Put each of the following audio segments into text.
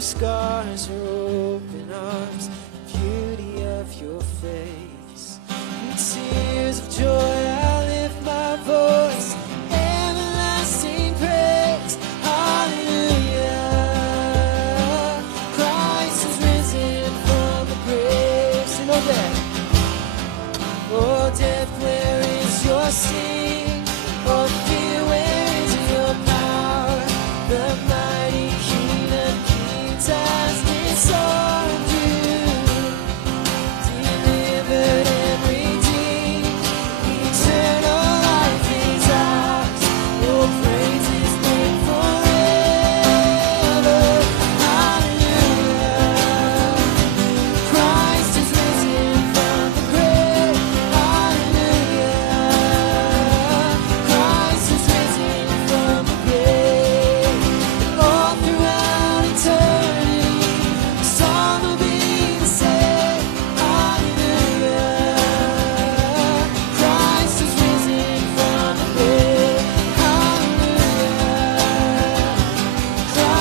your scars are open arms, the beauty of your face. In tears of joy I lift my voice, everlasting praise. Hallelujah. Christ is risen from the grave. Sing, oh death. Oh death, where is your sting? Oh fear, where is your power? The mighty King of Kings has disarmed you, delivered and redeemed. Eternal life is ours. Oh, praise His name forever. Hallelujah. Christ is risen from the grave. Hallelujah. Christ is risen from the grave. All throughout eternity, the song will be the same. Hallelujah. Christ is risen from the grave. Hallelujah.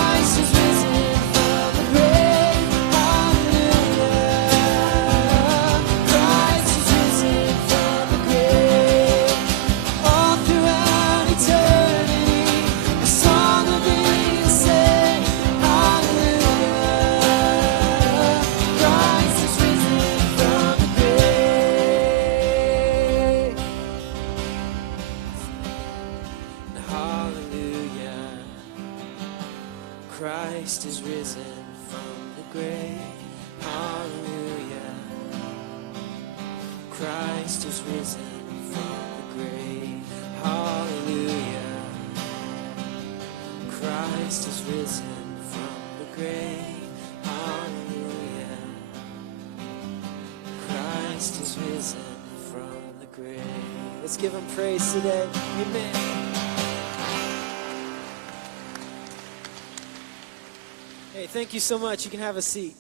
Christ is risen from the grave. Hallelujah. Christ is risen from the grave. All throughout eternity, the song will be the same. Hallelujah. Christ is risen from the grave. Hallelujah. Christ is risen from the grave. Hallelujah. Christ is risen from the grave. Hallelujah. Christ is risen from the grave. Hallelujah. Christ is risen from the grave. Let's give Him praise today. Amen. Hey, thank you so much. You can have a seat.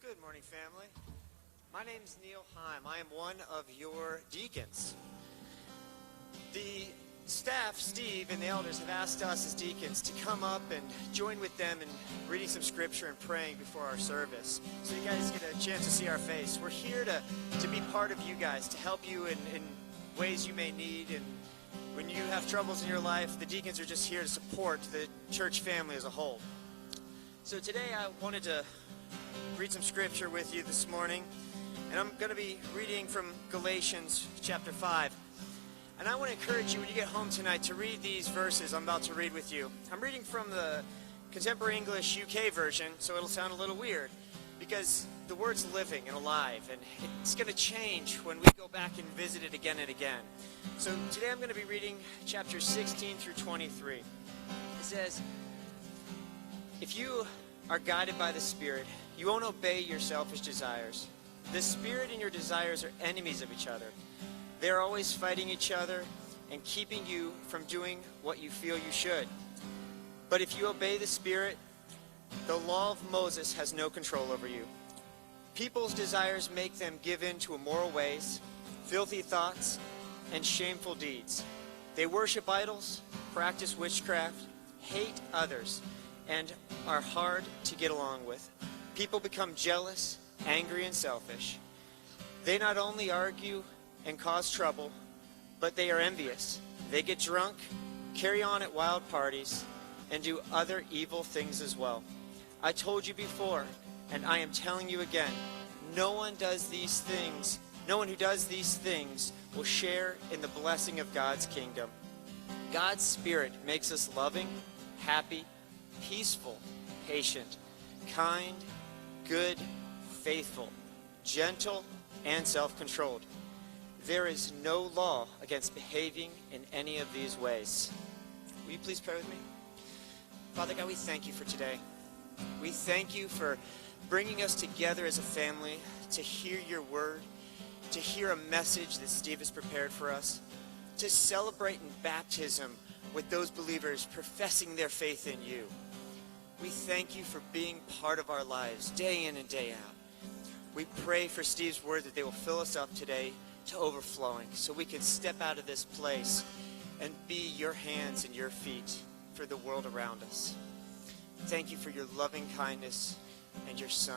Good morning, family. My name's Neil Heim. I am one of your deacons. The staff, Steve, and the elders have asked us as deacons to come up and join with them in reading some scripture and praying before our service, so you guys get a chance to see our face. We're here to be part of you guys, to help you in ways you may need, and when you have troubles in your life, the deacons are just here to support the church family as a whole. So today I wanted to read some scripture with you this morning, and I'm going to be reading from Galatians chapter 5. And I want to encourage you when you get home tonight to read these verses I'm about to read with you. I'm reading from the Contemporary English UK version, so it'll sound a little weird, because the word's living and alive, and it's going to change when we go back and visit it again and again. So today I'm going to be reading chapters 16 through 23. It says, "If you are guided by the Spirit, you won't obey your selfish desires. The Spirit and your desires are enemies of each other. They're always fighting each other and keeping you from doing what you feel you should. But if you obey the Spirit, the law of Moses has no control over you. People's desires make them give in to immoral ways, filthy thoughts, and shameful deeds. They worship idols, practice witchcraft, hate others, and are hard to get along with. People become jealous, angry, and selfish. They not only argue and cause trouble, but they are envious. They get drunk, carry on at wild parties, and do other evil things as well. I told you before, and I am telling you again, no one who does these things will share in the blessing of God's kingdom. God's Spirit makes us loving, happy, peaceful, patient, kind, good, faithful, gentle, and self-controlled. There is no law against behaving in any of these ways." Will you please pray with me? Father God, we thank you for today. We thank you for bringing us together as a family to hear your word, to hear a message that Steve has prepared for us, to celebrate in baptism with those believers professing their faith in you. We thank you for being part of our lives day in and day out. We pray for Steve's word that they will fill us up today to overflowing so we can step out of this place and be your hands and your feet for the world around us. Thank you for your loving kindness and your Son.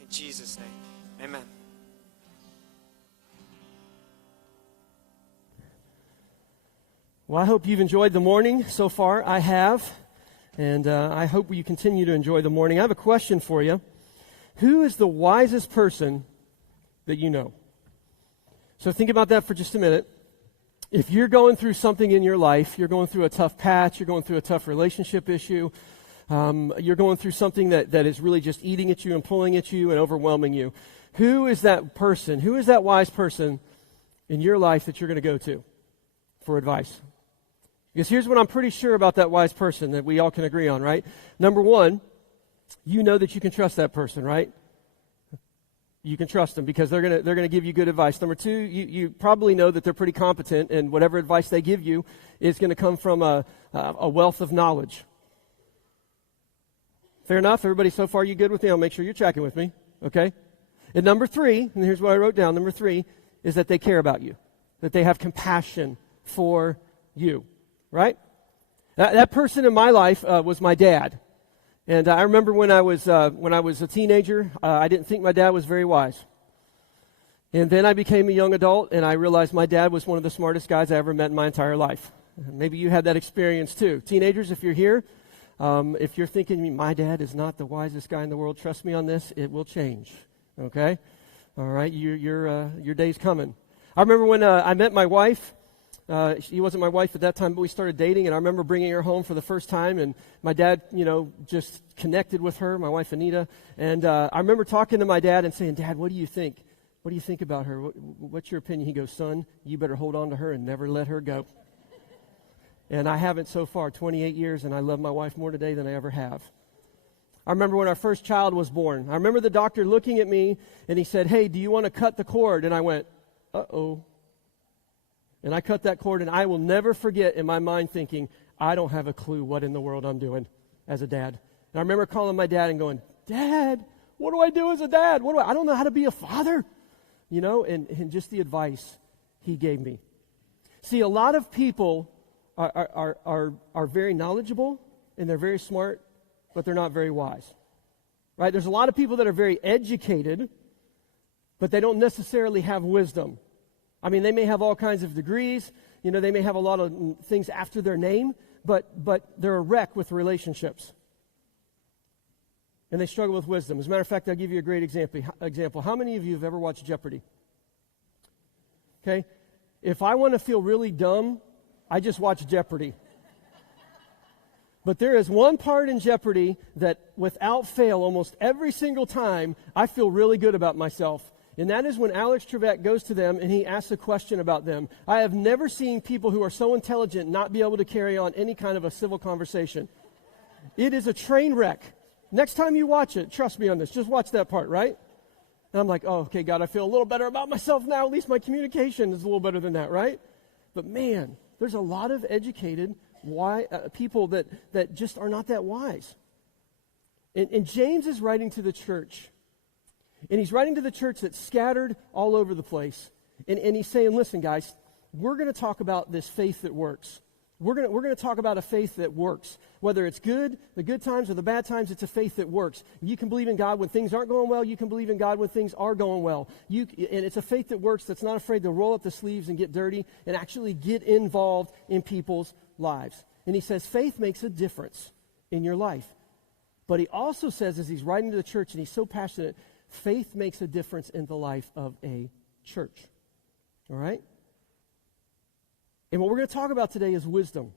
In Jesus' name, amen. Well, I hope you've enjoyed the morning so far. I have. And I hope you continue to enjoy the morning. I have a question for you. Who is the wisest person that you know? So think about that for just a minute. If you're going through something in your life, you're going through a tough patch, you're going through a tough relationship issue, you're going through something that is really just eating at you and pulling at you and overwhelming you, who is that person, who is that wise person in your life that you're going to go to for advice? Because here's what I'm pretty sure about that wise person that we all can agree on, right? Number one, you know that you can trust that person, right? You can trust them because they're gonna give you good advice. Number two, you probably know that they're pretty competent, and whatever advice they give you is going to come from a wealth of knowledge. Fair enough? Everybody so far, you good with me? I'll make sure you're tracking with me, okay? And number three, and here's what I wrote down, number three is that they care about you, that they have compassion for you, right? That person in my life was my dad. And I remember when I was a teenager, I didn't think my dad was very wise. And then I became a young adult, and I realized my dad was one of the smartest guys I ever met in my entire life. Maybe you had that experience too. Teenagers, if you're here, if you're thinking, my dad is not the wisest guy in the world, trust me on this, it will change, okay? All right, your day's coming. I remember when I met my wife. She wasn't my wife at that time, but we started dating, and I remember bringing her home for the first time, and my dad, just connected with her, my wife Anita, and I remember talking to my dad and saying, Dad, what do you think? What do you think about her? What's your opinion? He goes, son, you better hold on to her and never let her go. And I haven't so far, 28 years, and I love my wife more today than I ever have. I remember when our first child was born. I remember the doctor looking at me, and he said, hey, do you want to cut the cord? And I went, uh-oh. And I cut that cord, and I will never forget in my mind thinking, I don't have a clue what in the world I'm doing as a dad. And I remember calling my dad and going, Dad, what do I do as a dad? I don't know how to be a father. And just the advice he gave me. See, a lot of people are very knowledgeable, and they're very smart, but they're not very wise. Right? There's a lot of people that are very educated, but they don't necessarily have wisdom. I mean, they may have all kinds of degrees, they may have a lot of things after their name, but they're a wreck with relationships. And they struggle with wisdom. As a matter of fact, I'll give you a great example. How many of you have ever watched Jeopardy? Okay? If I want to feel really dumb, I just watch Jeopardy. But there is one part in Jeopardy that, without fail, almost every single time, I feel really good about myself. And that is when Alex Trebek goes to them and he asks a question about them. I have never seen people who are so intelligent not be able to carry on any kind of a civil conversation. It is a train wreck. Next time you watch it, trust me on this, just watch that part, right? And I'm like, oh, okay, God, I feel a little better about myself now. At least my communication is a little better than that, right? But man, there's a lot of educated people that just are not that wise. And James is writing to the church. And he's writing to the church that's scattered all over the place. And he's saying, listen, guys, we're going to talk about this faith that works. We're going to talk about a faith that works. Whether it's good, the good times or the bad times, it's a faith that works. You can believe in God when things aren't going well. You can believe in God when things are going well. And it's a faith that works that's not afraid to roll up the sleeves and get dirty and actually get involved in people's lives. And he says faith makes a difference in your life. But he also says, as he's writing to the church, and he's so passionate, faith makes a difference in the life of a church. All right? And what we're going to talk about today is wisdom.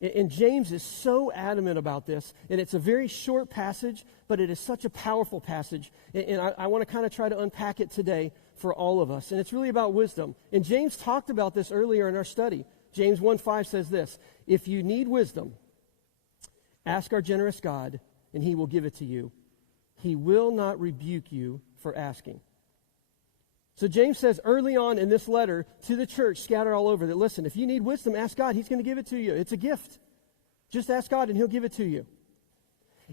And James is so adamant about this, and it's a very short passage, but it is such a powerful passage. And I want to kind of try to unpack it today for all of us. And it's really about wisdom. And James talked about this earlier in our study. James 1:5 says this, if you need wisdom, ask our generous God, and he will give it to you. He will not rebuke you for asking. So James says early on in this letter to the church scattered all over that, listen, if you need wisdom, ask God. He's going to give it to you. It's a gift. Just ask God and he'll give it to you.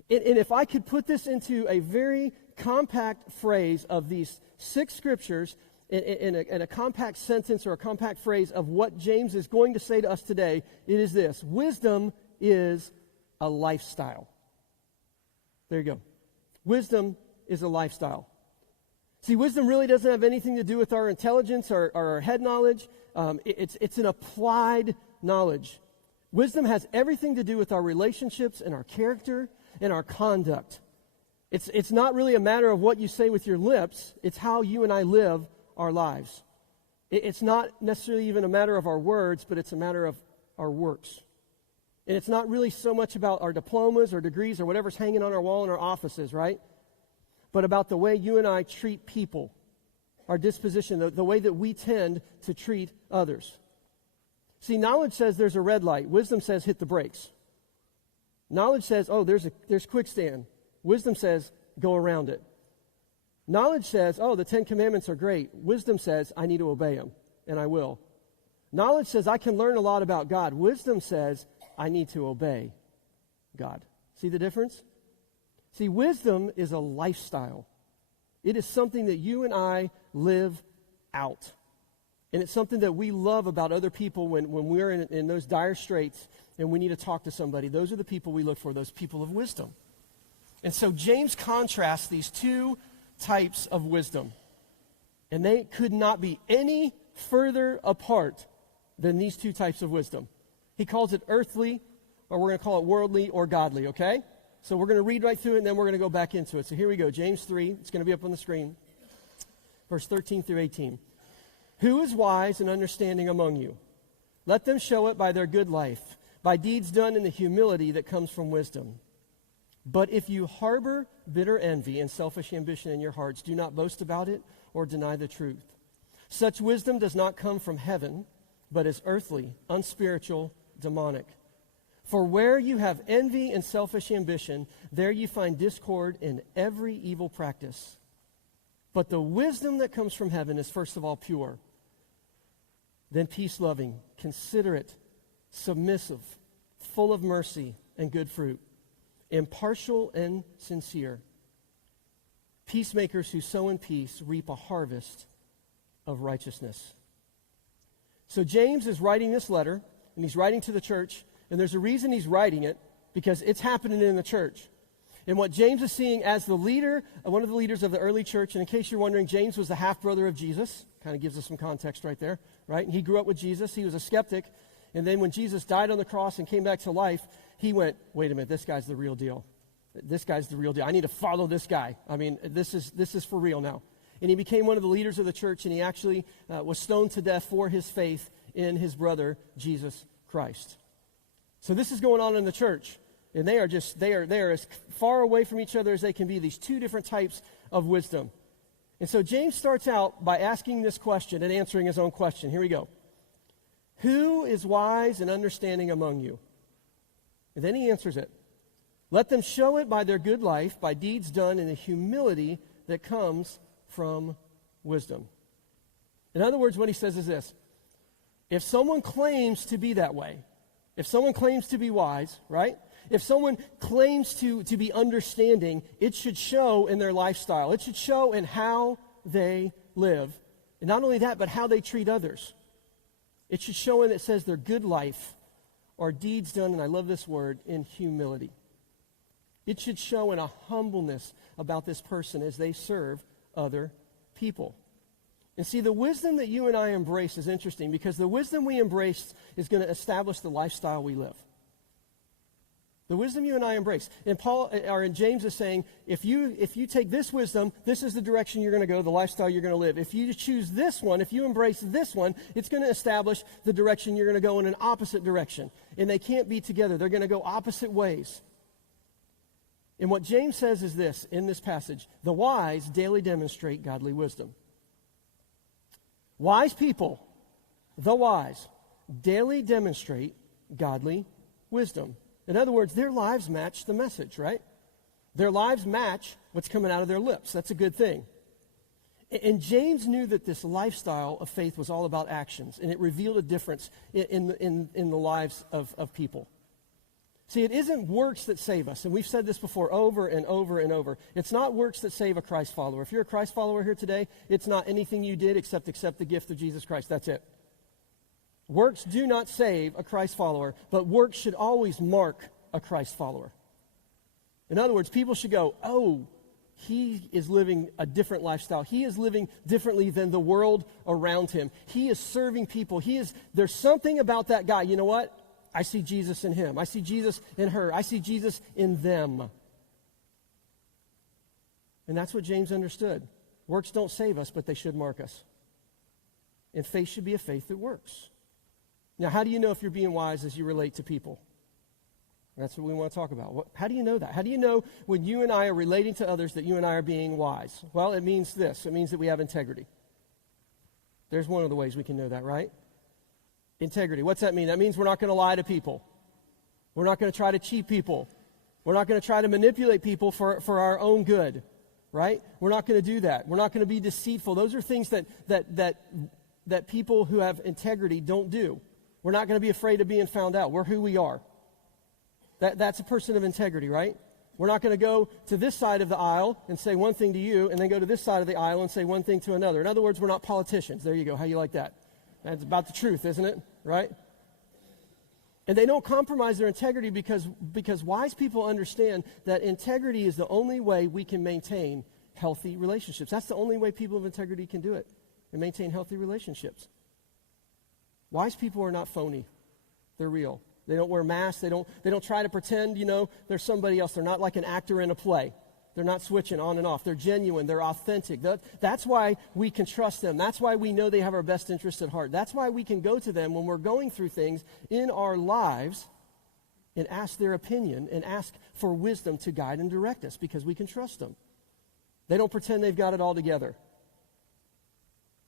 And if I could put this into a very compact phrase of these 6 scriptures in a compact sentence or a compact phrase of what James is going to say to us today, it is this: wisdom is a lifestyle. There you go. Wisdom is a lifestyle. See, wisdom really doesn't have anything to do with our intelligence or our head knowledge. It's an applied knowledge. Wisdom has everything to do with our relationships and our character and our conduct. It's not really a matter of what you say with your lips. It's how you and I live our lives. It's not necessarily even a matter of our words, but it's a matter of our works. And it's not really so much about our diplomas or degrees or whatever's hanging on our wall in our offices, right? But about the way you and I treat people, our disposition, the way that we tend to treat others. See, knowledge says there's a red light. Wisdom says hit the brakes. Knowledge says, oh, there's quicksand. Wisdom says go around it. Knowledge says, oh, the 10 Commandments are great. Wisdom says I need to obey them, and I will. Knowledge says I can learn a lot about God. Wisdom says I need to obey God. See the difference? See, wisdom is a lifestyle. It is something that you and I live out. And it's something that we love about other people when we're in those dire straits and we need to talk to somebody. Those are the people we look for, those people of wisdom. And so James contrasts these 2 types of wisdom. And they could not be any further apart than these 2 types of wisdom. He calls it earthly, or we're going to call it worldly or godly, okay? So we're going to read right through it, and then we're going to go back into it. So here we go, James 3. It's going to be up on the screen. Verse 13 through 18. Who is wise and understanding among you? Let them show it by their good life, by deeds done in the humility that comes from wisdom. But if you harbor bitter envy and selfish ambition in your hearts, do not boast about it or deny the truth. Such wisdom does not come from heaven, but is earthly, unspiritual, demonic. For where you have envy and selfish ambition, there you find discord in every evil practice. But the wisdom that comes from heaven is first of all pure, then peace-loving, considerate, submissive, full of mercy and good fruit, impartial and sincere. Peacemakers who sow in peace reap a harvest of righteousness. So James is writing this letter, and he's writing to the church, and there's a reason he's writing it, because it's happening in the church. And what James is seeing as the leader, one of the leaders of the early church, and in case you're wondering, James was the half-brother of Jesus. Kind of gives us some context right there, right? And he grew up with Jesus. He was a skeptic. And then when Jesus died on the cross and came back to life, he went, wait a minute, this guy's the real deal. This guy's the real deal. I need to follow this guy. I mean, this is for real now. And he became one of the leaders of the church, and he actually was stoned to death for his faith in his brother, Jesus Christ. So this is going on in the church. And they are as far away from each other as they can be, these 2 different types of wisdom. And so James starts out by asking this question and answering his own question. Here we go. Who is wise and understanding among you? And then he answers it. Let them show it by their good life, by deeds done in the humility that comes from wisdom. In other words, what he says is this. If someone claims to be that way, if someone claims to be wise, right? If someone claims to be understanding, it should show in their lifestyle. It should show in how they live. And not only that, but how they treat others. It should show in, it says, their good life or deeds done, and I love this word, in humility. It should show in a humbleness about this person as they serve other people. And see, the wisdom that you and I embrace is interesting, because the wisdom we embrace is going to establish the lifestyle we live. The wisdom you and I embrace. And James is saying, if you take this wisdom, this is the direction you're going to go, the lifestyle you're going to live. If you choose this one, if you embrace this one, it's going to establish the direction you're going to go in an opposite direction. And they can't be together. They're going to go opposite ways. And what James says is this, in this passage: the wise daily demonstrate godly wisdom. Wise people, the wise, daily demonstrate godly wisdom. In other words, their lives match the message, right? Their lives match what's coming out of their lips. That's a good thing. And James knew that this lifestyle of faith was all about actions, and it revealed a difference in the lives of people. See, it isn't works that save us, and we've said this before over and over and over. It's not works that save a Christ follower. If you're a Christ follower here today, it's not anything you did except accept the gift of Jesus Christ. That's it. Works do not save a Christ follower, but works should always mark a Christ follower. In other words, people should go, oh, he is living a different lifestyle. He is living differently than the world around him. He is serving people. There's something about that guy. You know what? I see Jesus in him. I see Jesus in her. I see Jesus in them. And that's what James understood. Works don't save us, but they should mark us. And faith should be a faith that works. Now, how do you know if you're being wise as you relate to people? That's what we want to talk about. How do you know that? How do you know when you and I are relating to others that you and I are being wise? Well, it means this. It means that we have integrity. There's one of the ways we can know that, right? Integrity. What's that mean? That means we're not going to lie to people. We're not going to try to cheat people. We're not going to try to manipulate people for our own good, right? We're not going to do that. We're not going to be deceitful. Those are things that people who have integrity don't do. We're not going to be afraid of being found out. We're who we are. That's a person of integrity, right? We're not going to go to this side of the aisle and say one thing to you and then go to this side of the aisle and say one thing to another. In other words, we're not politicians. There you go. How you like that? That's about the truth, isn't it? Right? And they don't compromise their integrity because wise people understand that integrity is the only way we can maintain healthy relationships. That's the only way people of integrity can do it and maintain healthy relationships. Wise people are not phony. They're real. They don't wear masks. They don't try to pretend, they're somebody else. They're not like an actor in a play. They're not switching on and off. They're genuine. They're authentic. That's why we can trust them. That's why we know they have our best interests at heart. That's why we can go to them when we're going through things in our lives and ask their opinion and ask for wisdom to guide and direct us because we can trust them. They don't pretend they've got it all together.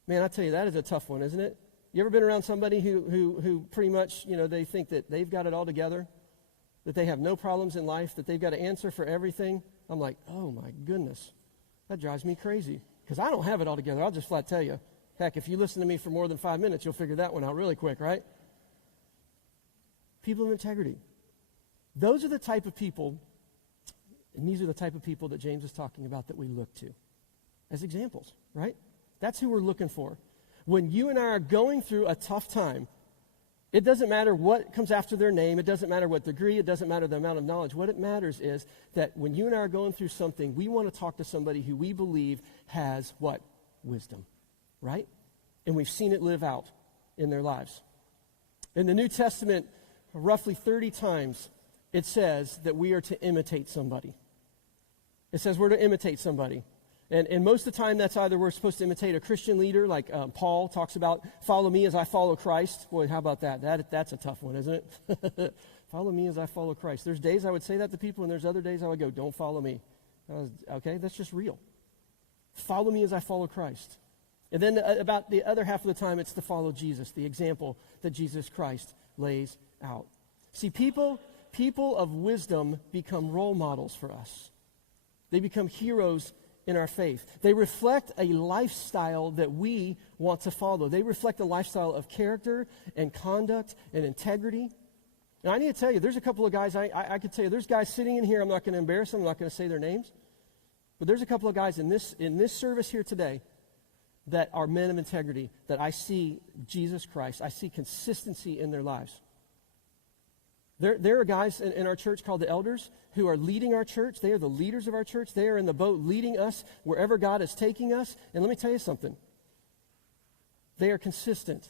Man, I tell you, that is a tough one, isn't it? You ever been around somebody who pretty much, they think that they've got it all together, that they have no problems in life, that they've got an answer for everything? I'm like, oh my goodness, that drives me crazy because I don't have it all together. I'll just flat tell you. Heck, if you listen to me for more than 5 minutes, you'll figure that one out really quick, right? People of integrity. Those are the type of people, and these are the type of people that James is talking about that we look to as examples, right? That's who we're looking for. When you and I are going through a tough time, it doesn't matter what comes after their name. It doesn't matter what degree. It doesn't matter the amount of knowledge. What it matters is that when you and I are going through something, we want to talk to somebody who we believe has what? Wisdom, right? And we've seen it live out in their lives. In the New Testament, roughly 30 times, it says that we are to imitate somebody. It says we're to imitate somebody. And most of the time, that's either we're supposed to imitate a Christian leader, like Paul talks about, follow me as I follow Christ. Boy, how about that? That's a tough one, isn't it? Follow me as I follow Christ. There's days I would say that to people, and there's other days I would go, don't follow me. Okay, that's just real. Follow me as I follow Christ. And then about the other half of the time, it's to follow Jesus, the example that Jesus Christ lays out. See, people of wisdom become role models for us. They become heroes in our faith. They reflect a lifestyle that we want to follow. They reflect a lifestyle of character and conduct and integrity. And I need to tell you, there's a couple of guys, I could tell you, there's guys sitting in here, I'm not going to embarrass them, I'm not going to say their names, but there's a couple of guys in this service here today that are men of integrity, that I see Jesus Christ, I see consistency in their lives. There are guys in our church called the elders who are leading our church. They are the leaders of our church. They are in the boat leading us wherever God is taking us. And let me tell you something. They are consistent.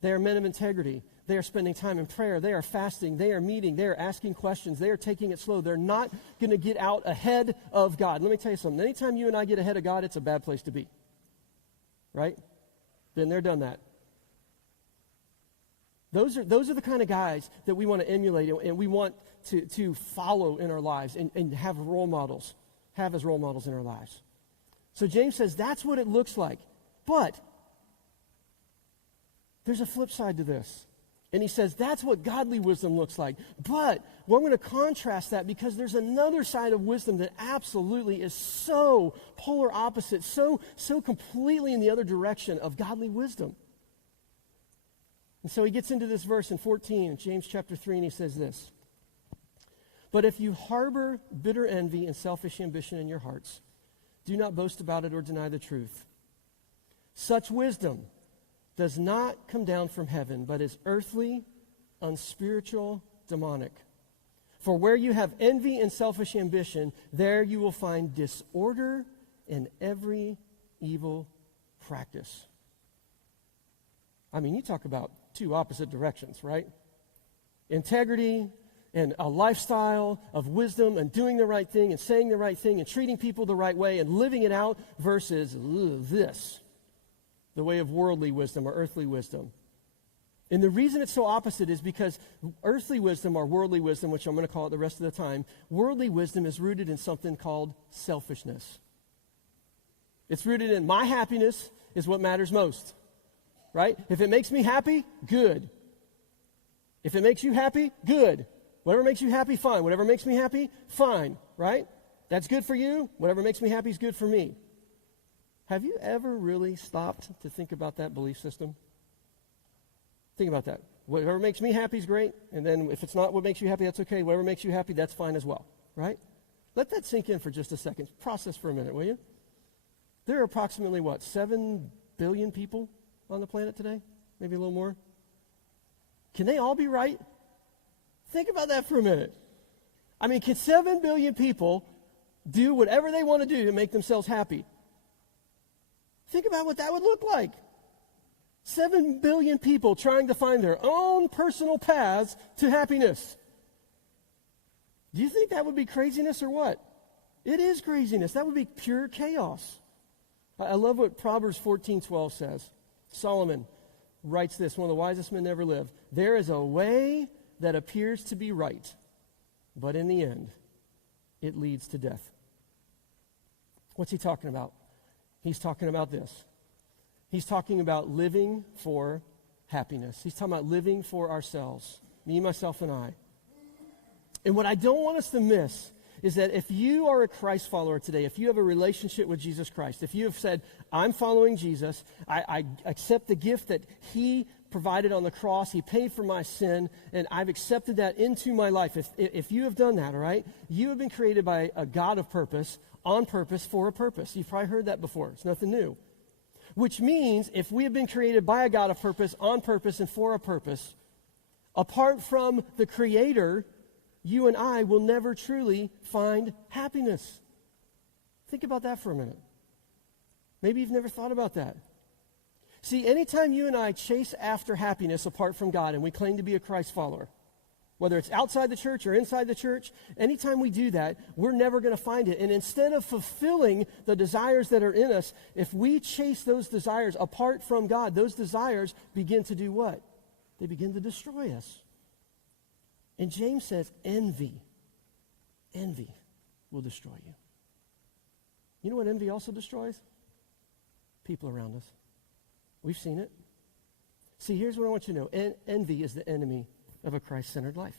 They are men of integrity. They are spending time in prayer. They are fasting. They are meeting. They are asking questions. They are taking it slow. They're not going to get out ahead of God. Let me tell you something. Anytime you and I get ahead of God, it's a bad place to be. Right? Been there, done that. Those are the kind of guys that we want to emulate and we want to follow in our lives and have role models, have as role models in our lives. So James says that's what it looks like. But there's a flip side to this. And he says that's what godly wisdom looks like. But we're going to contrast that because there's another side of wisdom that absolutely is so polar opposite, so completely in the other direction of godly wisdom. And so he gets into this verse in 14, in James chapter 3, and he says this. But if you harbor bitter envy and selfish ambition in your hearts, do not boast about it or deny the truth. Such wisdom does not come down from heaven, but is earthly, unspiritual, demonic. For where you have envy and selfish ambition, there you will find disorder and every evil practice. I mean, you talk about two opposite directions, right? Integrity and a lifestyle of wisdom and doing the right thing and saying the right thing and treating people the right way and living it out versus this, the way of worldly wisdom or earthly wisdom. And the reason it's so opposite is because earthly wisdom or worldly wisdom, which I'm going to call it the rest of the time, worldly wisdom is rooted in something called selfishness. It's rooted in my happiness is what matters most, right? If it makes me happy, good. If it makes you happy, good. Whatever makes you happy, fine. Whatever makes me happy, fine, right? That's good for you. Whatever makes me happy is good for me. Have you ever really stopped to think about that belief system? Think about that. Whatever makes me happy is great, and then if it's not what makes you happy, that's okay. Whatever makes you happy, that's fine as well, right? Let that sink in for just a second. Process for a minute, will you? There are approximately, 7 billion people on the planet today? Maybe a little more? Can they all be right? Think about that for a minute. I mean, can 7 billion people do whatever they want to do to make themselves happy? Think about what that would look like. 7 billion people trying to find their own personal paths to happiness. Do you think that would be craziness or what? It is craziness. That would be pure chaos. I love what Proverbs 14:12 says. Solomon writes this, one of the wisest men ever lived. There is a way that appears to be right, but in the end, it leads to death. What's he talking about? He's talking about this. He's talking about living for happiness. He's talking about living for ourselves, me, myself, and I. And what I don't want us to miss is that if you are a Christ follower today, if you have a relationship with Jesus Christ, if you have said, I'm following Jesus, I accept the gift that he provided on the cross, he paid for my sin, and I've accepted that into my life. If you have done that, all right, you have been created by a God of purpose, on purpose, for a purpose. You've probably heard that before. It's nothing new. Which means if we have been created by a God of purpose, on purpose, and for a purpose, apart from the Creator, you and I will never truly find happiness. Think about that for a minute. Maybe you've never thought about that. See, anytime you and I chase after happiness apart from God and we claim to be a Christ follower, whether it's outside the church or inside the church, anytime we do that, we're never going to find it. And instead of fulfilling the desires that are in us, if we chase those desires apart from God, those desires begin to do what? They begin to destroy us. And James says, envy will destroy you. You know what envy also destroys? People around us. We've seen it. See, here's what I want you to know. Envy is the enemy of a Christ-centered life.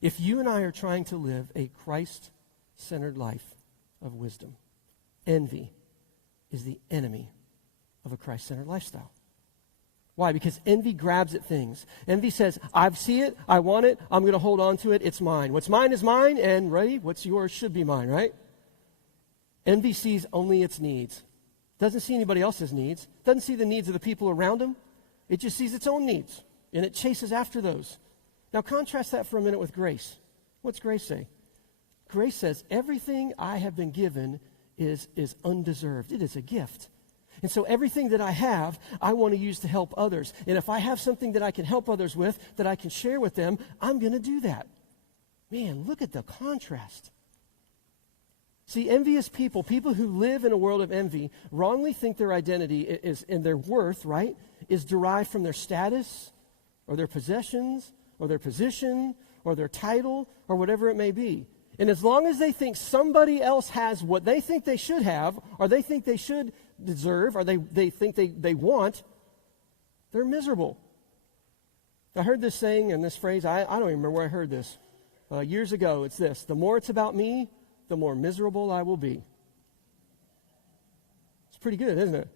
If you and I are trying to live a Christ-centered life of wisdom, envy is the enemy of a Christ-centered lifestyle. Why? Because envy grabs at things. Envy says, I see it, I want it, I'm going to hold on to it, it's mine. What's mine is mine, and right, what's yours should be mine, right? Envy sees only its needs. Doesn't see anybody else's needs. Doesn't see the needs of the people around him. It just sees its own needs, and it chases after those. Now contrast that for a minute with grace. What's grace say? Grace says, everything I have been given is undeserved. It is a gift. And so everything that I have, I want to use to help others. And if I have something that I can help others with, that I can share with them, I'm going to do that. Man, look at the contrast. See, envious people who live in a world of envy, wrongly think their identity is, and their worth, right, is derived from their status or their possessions or their position or their title or whatever it may be. And as long as they think somebody else has what they think they should have or they think they should deserve or they think they want, they're miserable. I heard this saying and this phrase, I don't even remember where I heard this. Years ago, it's this: the more it's about me, the more miserable I will be. It's pretty good, isn't it?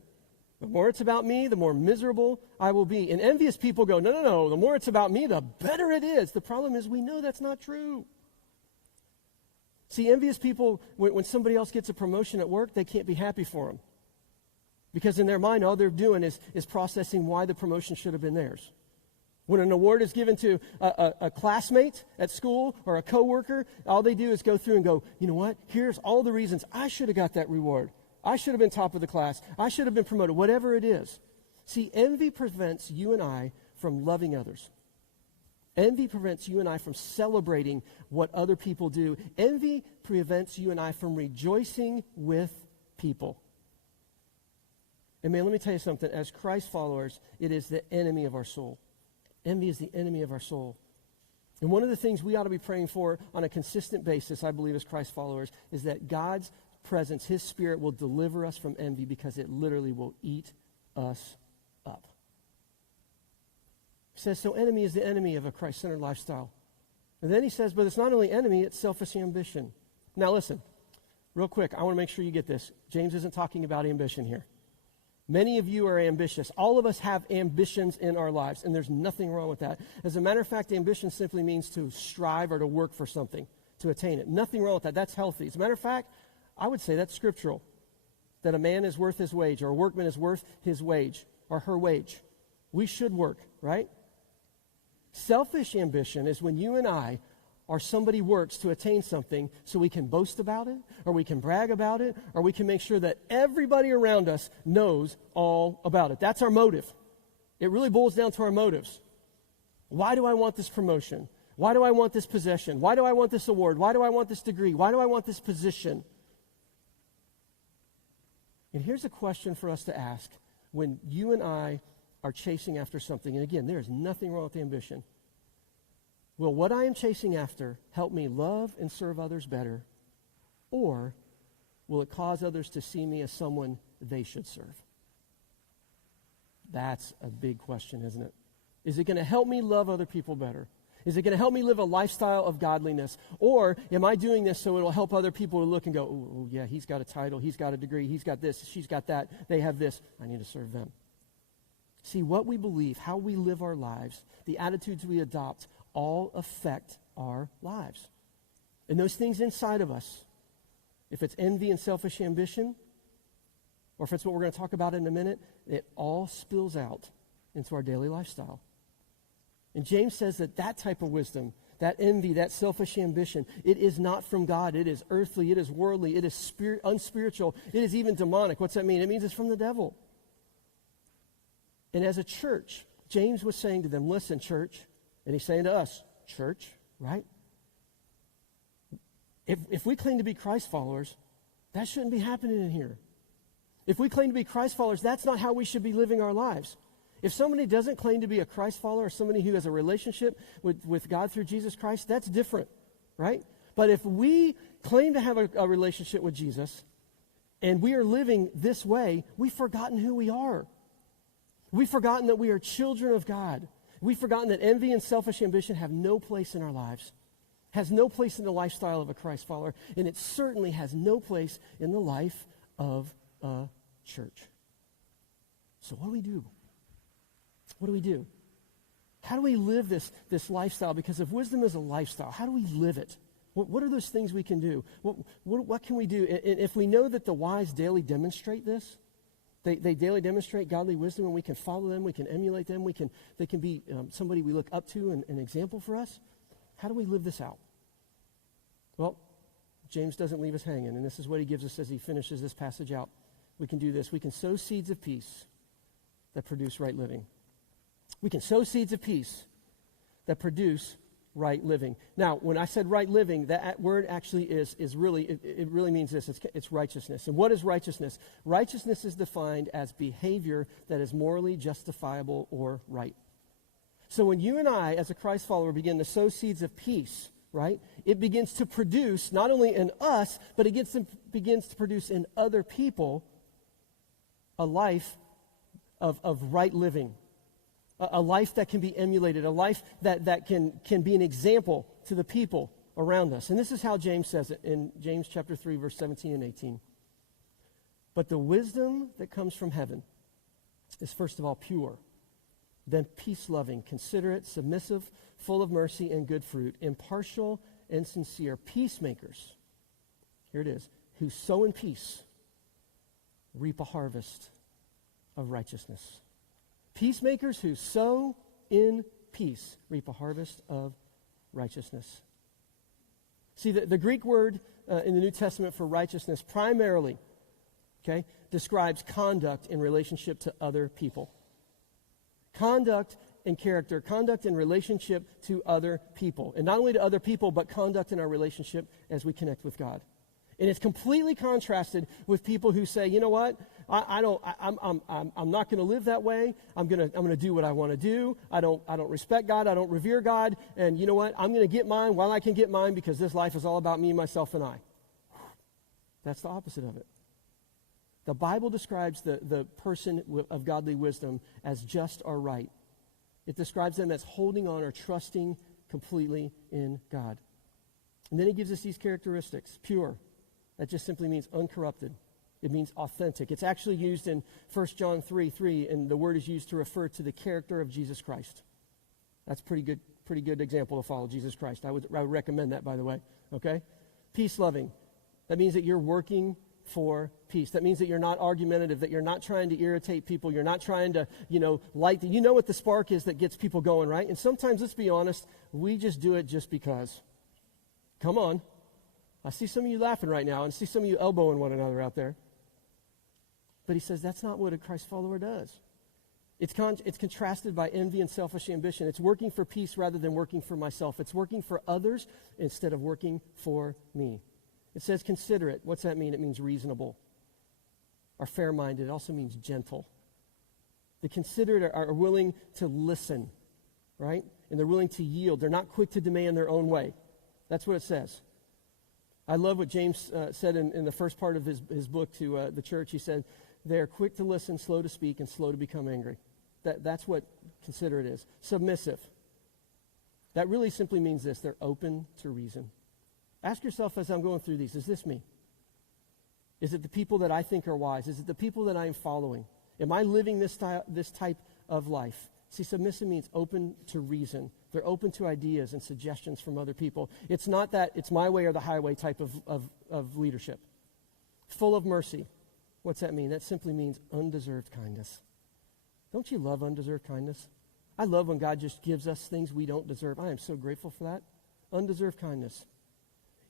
The more it's about me, the more miserable I will be. And envious people go, no, no, no, the more it's about me, the better it is. The problem is we know that's not true. See, envious people, when somebody else gets a promotion at work, they can't be happy for them. Because in their mind, all they're doing is processing why the promotion should have been theirs. When an award is given to a classmate at school or a coworker, all they do is go through and go, you know what? Here's all the reasons I should have got that reward. I should have been top of the class. I should have been promoted, whatever it is. See, envy prevents you and I from loving others. Envy prevents you and I from celebrating what other people do. Envy prevents you and I from rejoicing with people. And man, let me tell you something. As Christ followers, it is the enemy of our soul. Envy is the enemy of our soul. And one of the things we ought to be praying for on a consistent basis, I believe, as Christ followers, is that God's presence, His Spirit, will deliver us from envy because it literally will eat us up. He says, so enemy is the enemy of a Christ-centered lifestyle. And then he says, but it's not only enemy, it's selfish ambition. Now listen, real quick, I want to make sure you get this. James isn't talking about ambition here. Many of you are ambitious. All of us have ambitions in our lives, and there's nothing wrong with that. As a matter of fact, ambition simply means to strive or to work for something, to attain it. Nothing wrong with that. That's healthy. As a matter of fact, I would say that's scriptural, that a man is worth his wage, or a workman is worth his wage, or her wage. We should work, right? Selfish ambition is when you and I or somebody works to attain something so we can boast about it, or we can brag about it, or we can make sure that everybody around us knows all about it. That's our motive. It really boils down to our motives. Why do I want this promotion? Why do I want this possession? Why do I want this award? Why do I want this degree? Why do I want this position? And here's a question for us to ask when you and I are chasing after something. And again, there is nothing wrong with ambition. Will what I am chasing after help me love and serve others better? Or will it cause others to see me as someone they should serve? That's a big question, isn't it? Is it going to help me love other people better? Is it going to help me live a lifestyle of godliness? Or am I doing this so it will help other people to look and go, oh, yeah, he's got a title, he's got a degree, he's got this, she's got that, they have this, I need to serve them. See, what we believe, how we live our lives, the attitudes we adopt, all affect our lives. And those things inside of us, if it's envy and selfish ambition, or if it's what we're going to talk about in a minute, it all spills out into our daily lifestyle. And James says that that type of wisdom, that envy, that selfish ambition, it is not from God. It is earthly, it is worldly, it is unspiritual, it is even demonic. What's that mean? It means it's from the devil. And as a church, James was saying to them, listen, church, and he's saying to us, church, right? If we claim to be Christ followers, that shouldn't be happening in here. If we claim to be Christ followers, that's not how we should be living our lives. If somebody doesn't claim to be a Christ follower or somebody who has a relationship with God through Jesus Christ, that's different, right? But if we claim to have a relationship with Jesus and we are living this way, we've forgotten who we are. We've forgotten that we are children of God. We've forgotten that envy and selfish ambition have no place in our lives, has no place in the lifestyle of a Christ follower, and it certainly has no place in the life of a church. So what do we do? What do we do? How do we live this lifestyle? Because if wisdom is a lifestyle, how do we live it? What are those things we can do? What can we do? And if we know that the wise daily demonstrate this, they daily demonstrate godly wisdom, and we can follow them, we can emulate them, they can be somebody we look up to and an example for us. How do we live this out? Well, James doesn't leave us hanging, and this is what he gives us as he finishes this passage out. We can do this. We can sow seeds of peace that produce right living. We can sow seeds of peace that produce right living. Now, when I said right living, that word actually is really, it really means this. It's righteousness. And what is righteousness? Righteousness is defined as behavior that is morally justifiable or right. So when you and I, as a Christ follower, begin to sow seeds of peace, right, it begins to produce, not only in us, but it begins to produce in other people a life of right living. A life that can be emulated, a life that can be an example to the people around us. And this is how James says it in James chapter 3, verse 17 and 18. But the wisdom that comes from heaven is first of all pure, then peace-loving, considerate, submissive, full of mercy and good fruit, impartial and sincere, peacemakers. Here it is. Who sow in peace, reap a harvest of righteousness. Peacemakers who sow in peace, reap a harvest of righteousness. See, the Greek word in the New Testament for righteousness primarily, describes conduct in relationship to other people. Conduct and character, conduct in relationship to other people. And not only to other people, but conduct in our relationship as we connect with God. And it's completely contrasted with people who say, you know what, I'm not going to live that way. I'm going to do what I want to do. I don't respect God. I don't revere God. And you know what, I'm going to get mine while I can get mine, because this life is all about me, myself, and I. That's the opposite of it. The Bible describes the person of godly wisdom as just or right. It describes them as holding on or trusting completely in God. And then he gives us these characteristics. Pure. That just simply means uncorrupted. It means authentic. It's actually used in 1 John 3:3, and the word is used to refer to the character of Jesus Christ. That's pretty good example to follow, Jesus Christ. I would recommend that, by the way. Okay? Peace-loving. That means that you're working for peace. That means that you're not argumentative, that you're not trying to irritate people. You're not trying to, light you know what the spark is that gets people going, right? And sometimes, let's be honest, we just do it just because. Come on. I see some of you laughing right now, and see some of you elbowing one another out there. But he says that's not what a Christ follower does. It's contrasted by envy and selfish ambition. It's working for peace rather than working for myself. It's working for others instead of working for me. It says considerate. What's that mean? It means reasonable or fair-minded. It also means gentle. The considerate are willing to listen, right? And they're willing to yield. They're not quick to demand their own way. That's what it says. I love what James said in the first part of his book to the church. He said, they are quick to listen, slow to speak, and slow to become angry. That's what considerate is. Submissive. That really simply means this. They're open to reason. Ask yourself as I'm going through these, is this me? Is it the people that I think are wise? Is it the people that I am following? Am I living this type of life? See, submissive means open to reason. They're open to ideas and suggestions from other people. It's not that it's my way or the highway type of leadership. Full of mercy. What's that mean? That simply means undeserved kindness. Don't you love undeserved kindness? I love when God just gives us things we don't deserve. I am so grateful for that. Undeserved kindness.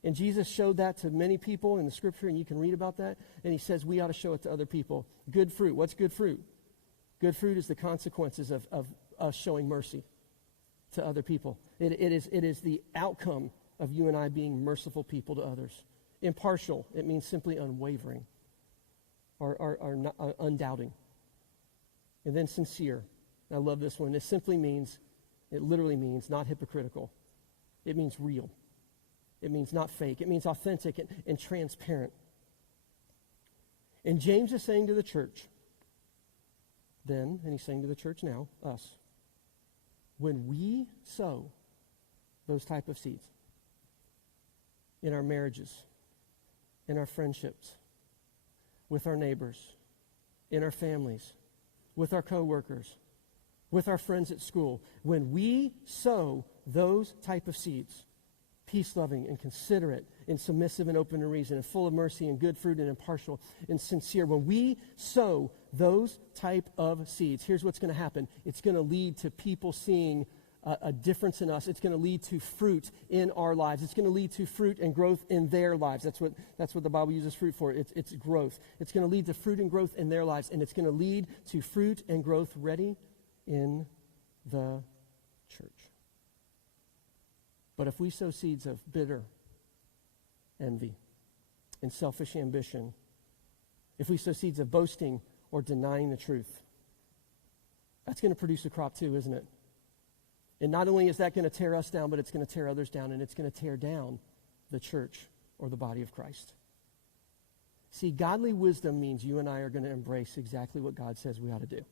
And Jesus showed that to many people in the scripture, and you can read about that. And he says we ought to show it to other people. Good fruit. What's good fruit? Good fruit is the consequences of us showing mercy to other people. It is the outcome of you and I being merciful people to others. Impartial. It means simply unwavering or not, undoubting. And then sincere. I love this one. It literally means not hypocritical. It means real. It means not fake. It means authentic and transparent. And James is saying to the church then, and he's saying to the church now, us, when we sow those type of seeds in our marriages, in our friendships, with our neighbors, in our families, with our coworkers, with our friends at school, when we sow those type of seeds, peace-loving and considerate and submissive and open to reason and full of mercy and good fruit and impartial and sincere. When we sow those type of seeds, here's what's going to happen. It's going to lead to people seeing a difference in us. It's going to lead to fruit in our lives. It's going to lead to fruit and growth in their lives. That's what the Bible uses fruit for. It's growth. It's going to lead to fruit and growth in their lives, and it's going to lead to fruit and growth ready in the church. But if we sow seeds of bitter envy and selfish ambition, if we sow seeds of boasting or denying the truth, that's going to produce a crop too, isn't it? And not only is that going to tear us down, but it's going to tear others down, and it's going to tear down the church or the body of Christ. See, godly wisdom means you and I are going to embrace exactly what God says we ought to do.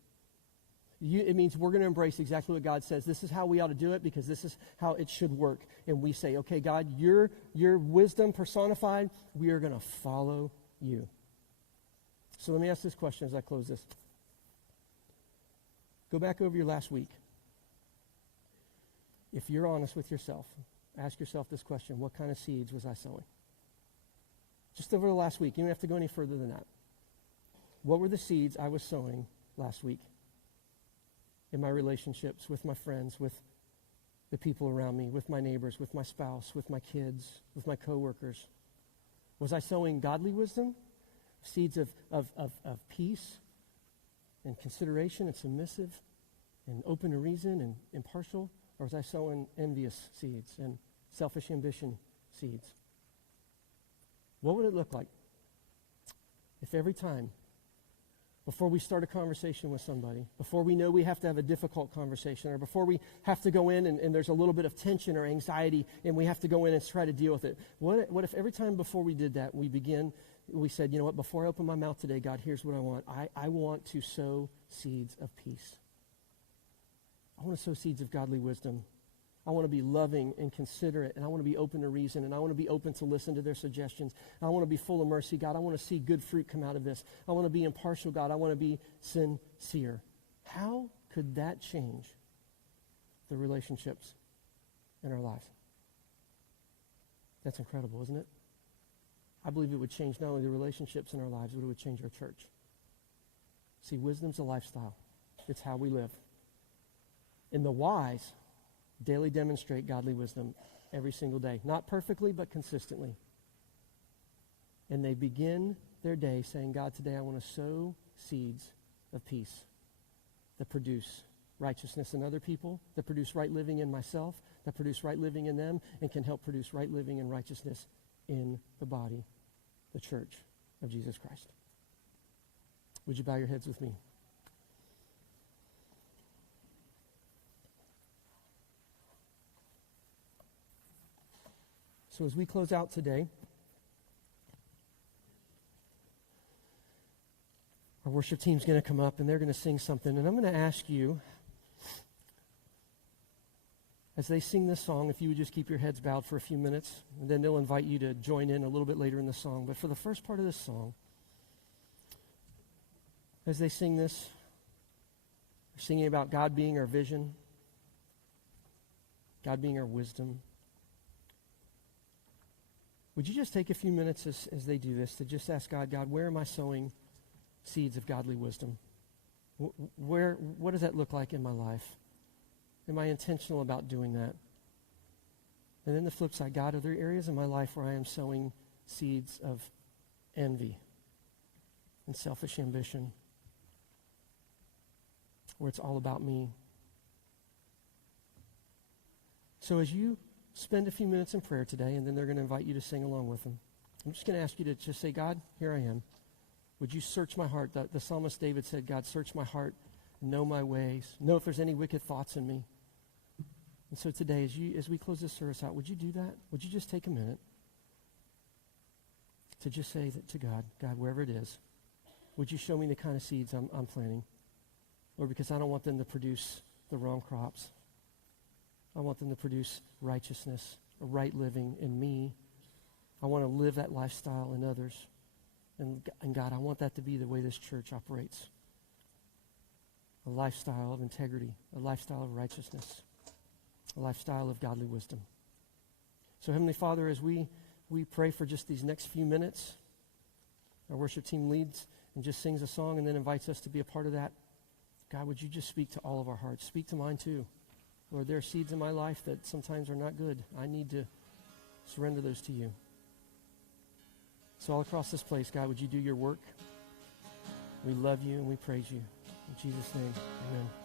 It means we're going to embrace exactly what God says. This is how we ought to do it because this is how it should work. And we say, okay, God, your wisdom personified, we are going to follow you. So let me ask this question as I close this. Go back over your last week. If you're honest with yourself, ask yourself this question: what kind of seeds was I sowing? Just over the last week. You don't have to go any further than that. What were the seeds I was sowing last week in my relationships, with my friends, with the people around me, with my neighbors, with my spouse, with my kids, with my coworkers? Was I sowing godly wisdom, seeds of peace and consideration and submissive and open to reason and impartial? Or was I sowing envious seeds and selfish ambition seeds? What would it look like if every time, before we start a conversation with somebody, before we know we have to have a difficult conversation, or before we have to go in and there's a little bit of tension or anxiety and we have to go in and try to deal with it, what if every time before we did that, we said, you know what, before I open my mouth today, God, here's what I want. I want to sow seeds of peace. I want to sow seeds of godly wisdom. I want to be loving and considerate, and I want to be open to reason, and I want to be open to listen to their suggestions. I want to be full of mercy, God. I want to see good fruit come out of this. I want to be impartial, God. I want to be sincere. How could that change the relationships in our lives? That's incredible, isn't it? I believe it would change not only the relationships in our lives, but it would change our church. See, wisdom's a lifestyle. It's how we live. And the wise daily demonstrate godly wisdom every single day. Not perfectly, but consistently. And they begin their day saying, God, today I want to sow seeds of peace that produce righteousness in other people, that produce right living in myself, that produce right living in them, and can help produce right living and righteousness in the body, the church of Jesus Christ. Would you bow your heads with me? So as we close out today, our worship team's going to come up and they're going to sing something. And I'm going to ask you, as they sing this song, if you would just keep your heads bowed for a few minutes, and then they'll invite you to join in a little bit later in the song. But for the first part of this song, as they sing this, they're singing about God being our vision, God being our wisdom. Would you just take a few minutes as they do this to just ask God, God, where am I sowing seeds of godly wisdom? What does that look like in my life? Am I intentional about doing that? And then the flip side, God, are there areas in my life where I am sowing seeds of envy and selfish ambition, where it's all about me? So as you spend a few minutes in prayer today, and then they're going to invite you to sing along with them, I'm just going to ask you to just say, God, here I am. Would you search my heart? The psalmist David said, God, search my heart, know my ways, know if there's any wicked thoughts in me. And so today, as we close this service out, would you do that? Would you just take a minute to just say that to God, God, wherever it is, would you show me the kind of seeds I'm planting? Lord, because I don't want them to produce the wrong crops. I want them to produce righteousness, a right living in me. I want to live that lifestyle in others. And God, I want that to be the way this church operates. A lifestyle of integrity, a lifestyle of righteousness, a lifestyle of godly wisdom. So Heavenly Father, as we pray for just these next few minutes, our worship team leads and just sings a song and then invites us to be a part of that. God, would you just speak to all of our hearts? Speak to mine too. Lord, there are seeds in my life that sometimes are not good. I need to surrender those to you. So all across this place, God, would you do your work? We love you and we praise you. In Jesus' name, amen.